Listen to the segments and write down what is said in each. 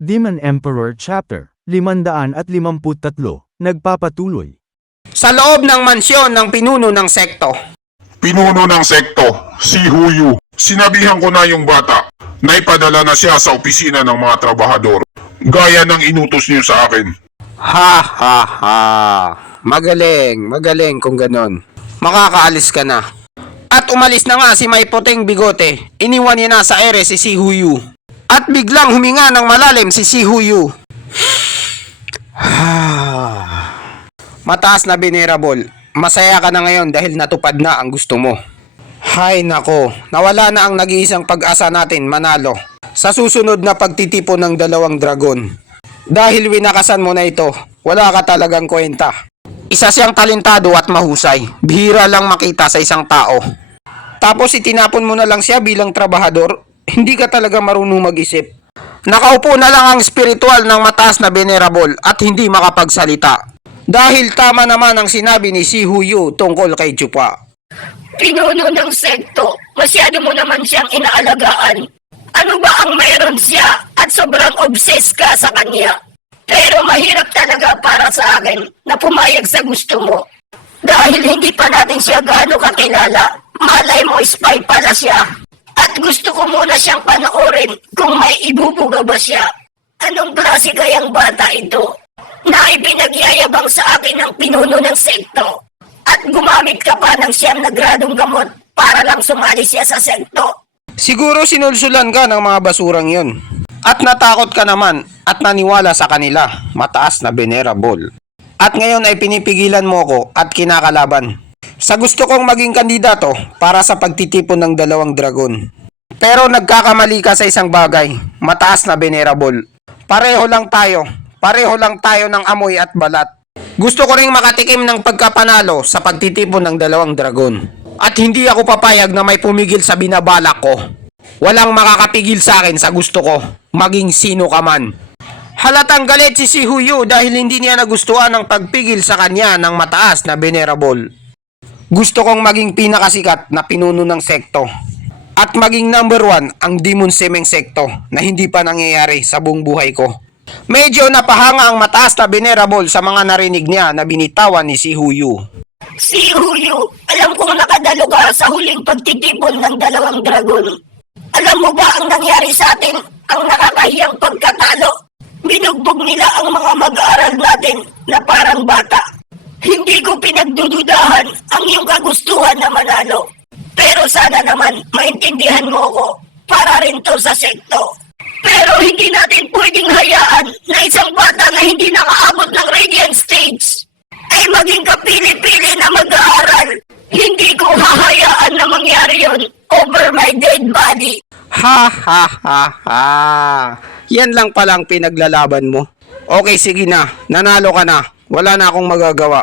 Demon Emperor Chapter 553, nagpapatuloy. Sa loob ng mansyon ng pinuno ng sekto. Pinuno ng sekto, si Huyu. Sinabihan ko na yung bata. Naipadala na siya sa opisina ng mga trabahador. Gaya ng inutos niyo sa akin. Ha ha ha. Magaling kung ganon. Makakaalis ka na. At umalis na nga si may puting bigote. Iniwan niya na sa ere si Huyu. At biglang huminga ng malalim si Huyu. Mataas na venerable. Masaya ka na ngayon dahil natupad na ang gusto mo. Hay nako, nawala na ang nag-iisang pag-asa natin manalo sa susunod na pagtitipon ng 2 dragon. Dahil winakasan mo na ito, wala ka talagang kwenta. Isa siyang talentado at mahusay. Bihira lang makita sa isang tao. Tapos itinapon mo na lang siya bilang trabahador. Hindi ka talaga marunong mag-isip. Nakaupo na lang ang spiritual ng mataas na venerable at hindi makapagsalita. Dahil tama naman ang sinabi ni Huyu tungkol kay Chupa. Pinuno ng sekto, masyado mo naman siyang inaalagaan. Ano ba ang mayroon siya at sobrang obsessed ka sa kanya? Pero mahirap talaga para sa akin na pumayag sa gusto mo. Dahil hindi pa natin siya gaano kakilala, malay mo spy pala siya. At gusto ko muna siyang panoorin kung may ibubuga ba siya. Anong klase kayang bata ito na ipinagyayabang sa akin ng pinuno ng sekto? At gumamit ka pa ng siyang nagradong gamot para lang sumali siya sa sekto. Siguro sinulsulan ka ng mga basurang yon. At natakot ka naman at naniwala sa kanila, mataas na venerable. At ngayon ay pinipigilan mo ko at kinakalaban. Sa gusto kong maging kandidato para sa pagtitipon ng 2 dragon. Pero nagkakamali ka sa isang bagay, mataas na venerable. Pareho lang tayo ng amoy at balat. Gusto ko ring makatikim ng pagkapanalo sa pagtitipon ng 2 dragon. At hindi ako papayag na may pumigil sa binabalak ko. Walang makakapigil sa akin sa gusto ko, maging sino ka man. Halatang galit si Huyu dahil hindi niya nagustuhan ang pagpigil sa kanya ng mataas na venerable. Gusto kong maging pinakasikat na pinuno ng sekto. At maging number 1 ang Demon Semeng sekto na hindi pa nangyayari sa buong buhay ko. Medyo napahanga ang mataas na venerable sa mga narinig niya na binitawan ni Huyu. Si Huyu, alam kong nakadalo ka sa huling pagtitipon ng 2 dragon. Alam mo ba ang nangyari sa atin? Ang nakakahiyang pagkatalo. Binugbog nila ang mga mag-aaral natin na parang bata. Hindi ko pinagdududahan ang iyong kagustuhan na manalo. Pero sana naman maintindihan mo ko para rin to sa sekto. Pero hindi natin pwedeng hayaan na isang bata na hindi nakaabot ng Radiant Stage ay maging kapili-pili na mag-aaral. Hindi ko hahayaan na mangyari yon over my dead body. Ha ha ha ha. Yan lang palang pinaglalaban mo. Okay, sige na. Nanalo ka na. Wala na akong magagawa.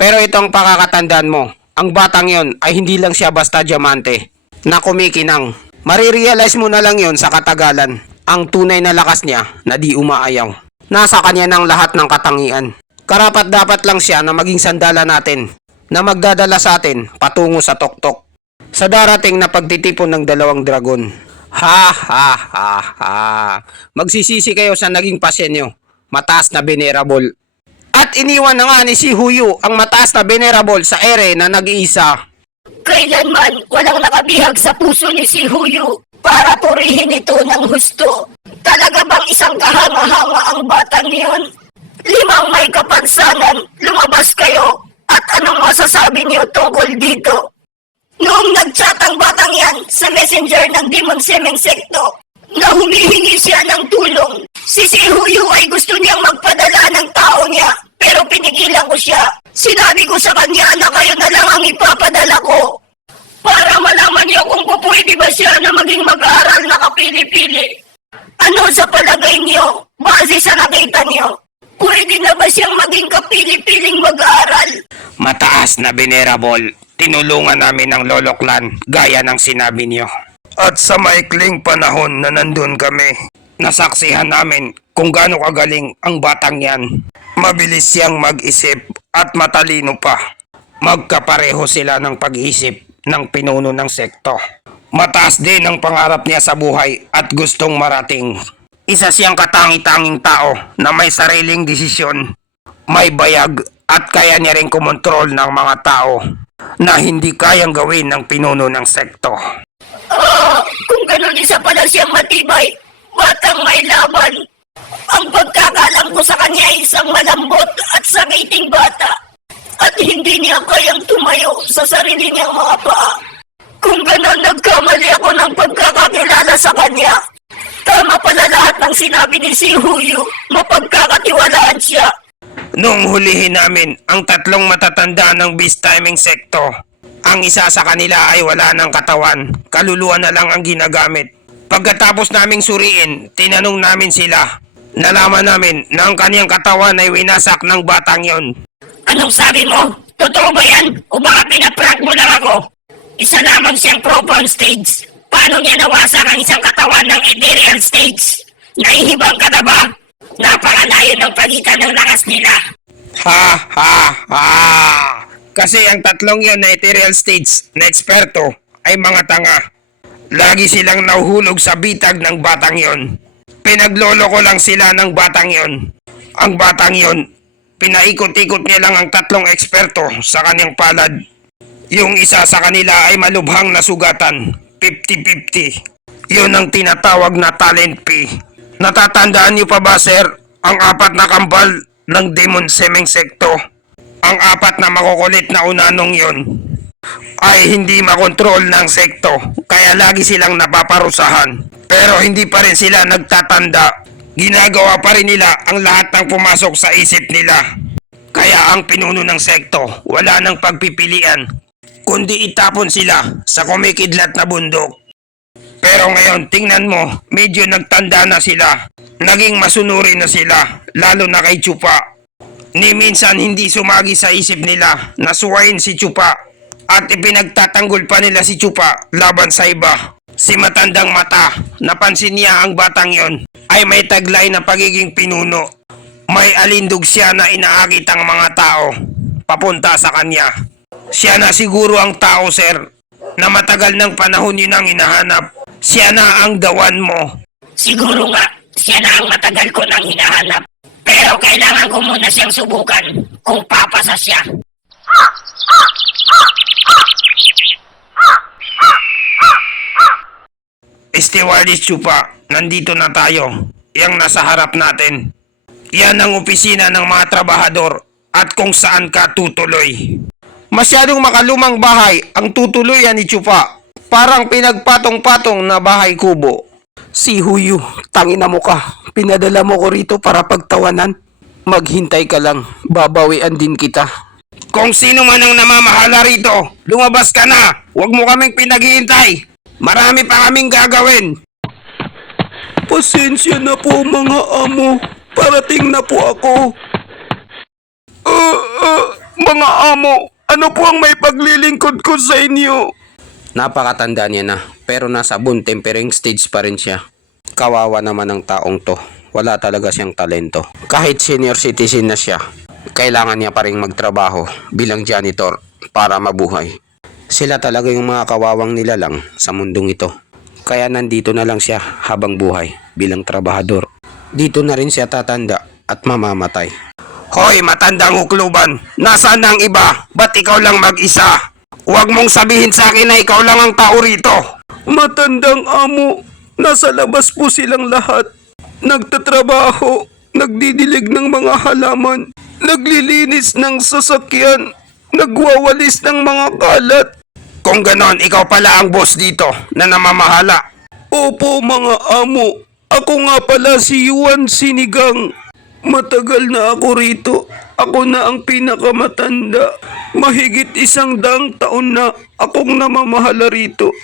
Pero itong pakakatandaan mo, ang batang yon ay hindi lang siya basta diamante na kumikinang. Marirealize mo na lang yon sa katagalan. Ang tunay na lakas niya na di umaayaw. Nasa kanya ng lahat ng katangian. Karapat dapat lang siya na maging sandala natin na magdadala sa atin patungo sa tuktok. Sa darating na pagtitipon ng 2 dragon. Ha ha ha ha. Magsisisi kayo sa naging pasenyo. Mataas na venerable. At iniwan na nga ni Huyu ang mataas na venerable sa ere na nag-iisa. Kailanman walang nakabihag sa puso ni Huyu para purihin ito ng husto. Talaga bang isang kahanga-hanga ang batang niyon? 5 may kapansanan, lumabas kayo. At anong masasabi niyo tungkol dito? Noong nag-chat ang batang yan sa messenger ng Demon Semeng sekto na humihingi siya ng tulong, si Huyu ay gusto niyang magpadala ng tao niya pero pinigilan ko siya. Sinabi ko sa kanya na kayo na lang ang ipapadala ko para malaman niyo kung pupwede ba siya na maging mag-aaral na kapili-pili. Ano sa palagay niyo, base sa nakita niyo? Pwede na ba siyang maging kapili-piling mag-aaral? Mataas na venerable, tinulungan namin ng Lolo Clan gaya ng sinabi niyo. At sa maikling panahon na nandun kami, nasaksihan namin kung gaano kagaling ang batang yan. Mabilis siyang mag-isip at matalino pa. Magkapareho sila ng pag-iisip ng pinuno ng sekto. Mataas din ang pangarap niya sa buhay at gustong marating Isa siyang katangi-tanging tao na may sariling desisyon, may bayag at kaya niya rin kumontrol ng mga tao na hindi kayang gawin ng pinuno ng sekto. Kung ganun isa pala siyang matibay, batang may laban. Ang pagkakalam ko sa kanya ay isang malambot at sangiting bata. At hindi niya kayang tumayo sa sarili niyang mga paa. Kung ganun nagkamali ako ng pagkakakilala sa kanya. Tama pala lahat ng sinabi ni si Huyu. Mapagkakatiwalaan siya. Nung hulihin namin ang tatlong matatanda ng Beast Timing Secto, ang isa sa kanila ay wala ng katawan, kaluluwa na lang ang ginagamit. Pagkatapos naming suriin, tinanong namin sila. Nalaman namin na ang kaniyang katawan ay winasak ng batang yon. Anong sabi mo? Totoo ba yan? O baka pinaprank mo lang ako? Isa lamang siyang probe on stage. Paano niya nawasak ang isang katawan ng ethereal stage? Nahihibang ka na ba? Napakalayo ng pagitan ng lakas nila. Ha ha ha! Kasi ang tatlong yon na ethereal stage na eksperto ay mga tanga. Lagi silang nahuhulog sa bitag ng batang yon. Pinaglolo ko lang sila ng batang yon. Ang batang yon, pinaikot-ikot niya lang ang tatlong eksperto sa kanyang palad. Yung isa sa kanila ay malubhang nasugatan, 50-50. Yun ang tinatawag na talent P. Natatandaan niyo pa ba, sir, ang apat na kambal ng Demon Semeng Secto? Ang apat na makukulit na unanong yon ay hindi makontrol ng sekto, kaya lagi silang napaparusahan. Pero hindi pa rin sila nagtatanda. Ginagawa pa rin nila ang lahat ng pumasok sa isip nila. Kaya ang pinuno ng sekto, wala nang pagpipilian, kundi itapon sila sa kumikidlat na bundok. Pero ngayon, tingnan mo, medyo nagtanda na sila. Naging masunuri na sila, lalo na kay Chupa. Ni minsan hindi sumagi sa isip nila na suwain si Chupa at ipinagtatanggol pa nila si Chupa laban sa iba. Si matandang mata, napansin niya ang batang yon ay may taglay na pagiging pinuno. May alindog siya na inaakit ang mga tao papunta sa kanya. Siya na siguro ang tao, sir, na matagal ng panahon yun ang hinahanap. Siya na ang dawan mo. Siguro nga, siya na ang matagal ko nang hinahanap. Pero kailangan ko muna siyang subukan kung papasa siya. Estewalis Chupa, nandito na tayo. Yang nasa harap natin. Yan ang opisina ng mga trabahador at kung saan ka tutuloy. Masyadong makalumang bahay ang tutuluyan ni Chupa. Parang pinagpatong-patong na bahay kubo. Si Huyu, tangina mo ka. Pinadala mo ko rito para pagtawanan. Maghintay ka lang, babawian din kita. Kung sino man ang namamahala rito, lumabas ka na. Huwag mo kaming pinaghihintay. Marami pa kaming gagawin. Pasensya na po mga amo. Parating na po ako. Mga amo, ano po ang may paglilingkod ko sa inyo? Napakatanda niya na, pero nasa bull tempering stage pa rin siya. Kawawa naman ang taong to. Wala talaga siyang talento. Kahit senior citizen na siya, kailangan niya pa rin magtrabaho bilang janitor para mabuhay. Sila talaga yung mga kawawang nilalang sa mundong ito. Kaya nandito na lang siya habang buhay bilang trabahador. Dito na rin siya tatanda at mamamatay. Hoy, matandang hukluban! Nasaan ang iba? Ba't ikaw lang mag-isa? Huwag mong sabihin sa akin na ikaw lang ang tao rito. Matandang amo, nasa labas po silang lahat. Nagtatrabaho, nagdidilig ng mga halaman, naglilinis ng sasakyan, nagwawalis ng mga kalat. Kung ganon, ikaw pala ang boss dito na namamahala. Opo mga amo, ako nga pala si Juan Sinigang. Matagal na ako rito. Ako na ang pinakamatanda. Mahigit 100 taon na akong namamahala rito.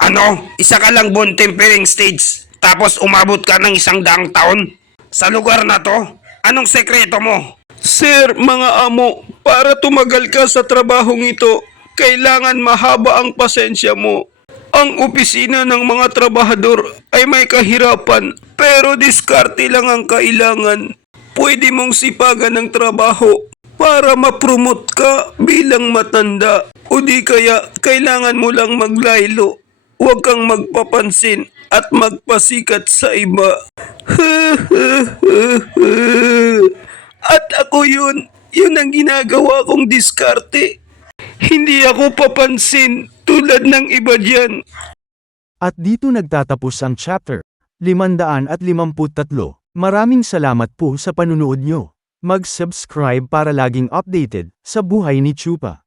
Ano? Isa ka lang bull tempering stage, tapos umabot ka ng 100 taon? Sa lugar na to? Anong sekreto mo? Sir, mga amo, para tumagal ka sa trabahong ito, kailangan mahaba ang pasensya mo. Ang opisina ng mga trabahador ay may kahirapan, pero diskarte lang ang kailangan. Pwede mong sipagan ng trabaho para ma-promote ka bilang matanda. O di kaya kailangan mo lang maglaylo. Huwag kang magpapansin at magpasikat sa iba. At ako yun ang ginagawa kong diskarte. Hindi ako papansin tulad ng iba dyan. At dito nagtatapos ang chapter 553. Maraming salamat po sa panunood nyo. Mag-subscribe para laging updated sa buhay ni Chupa.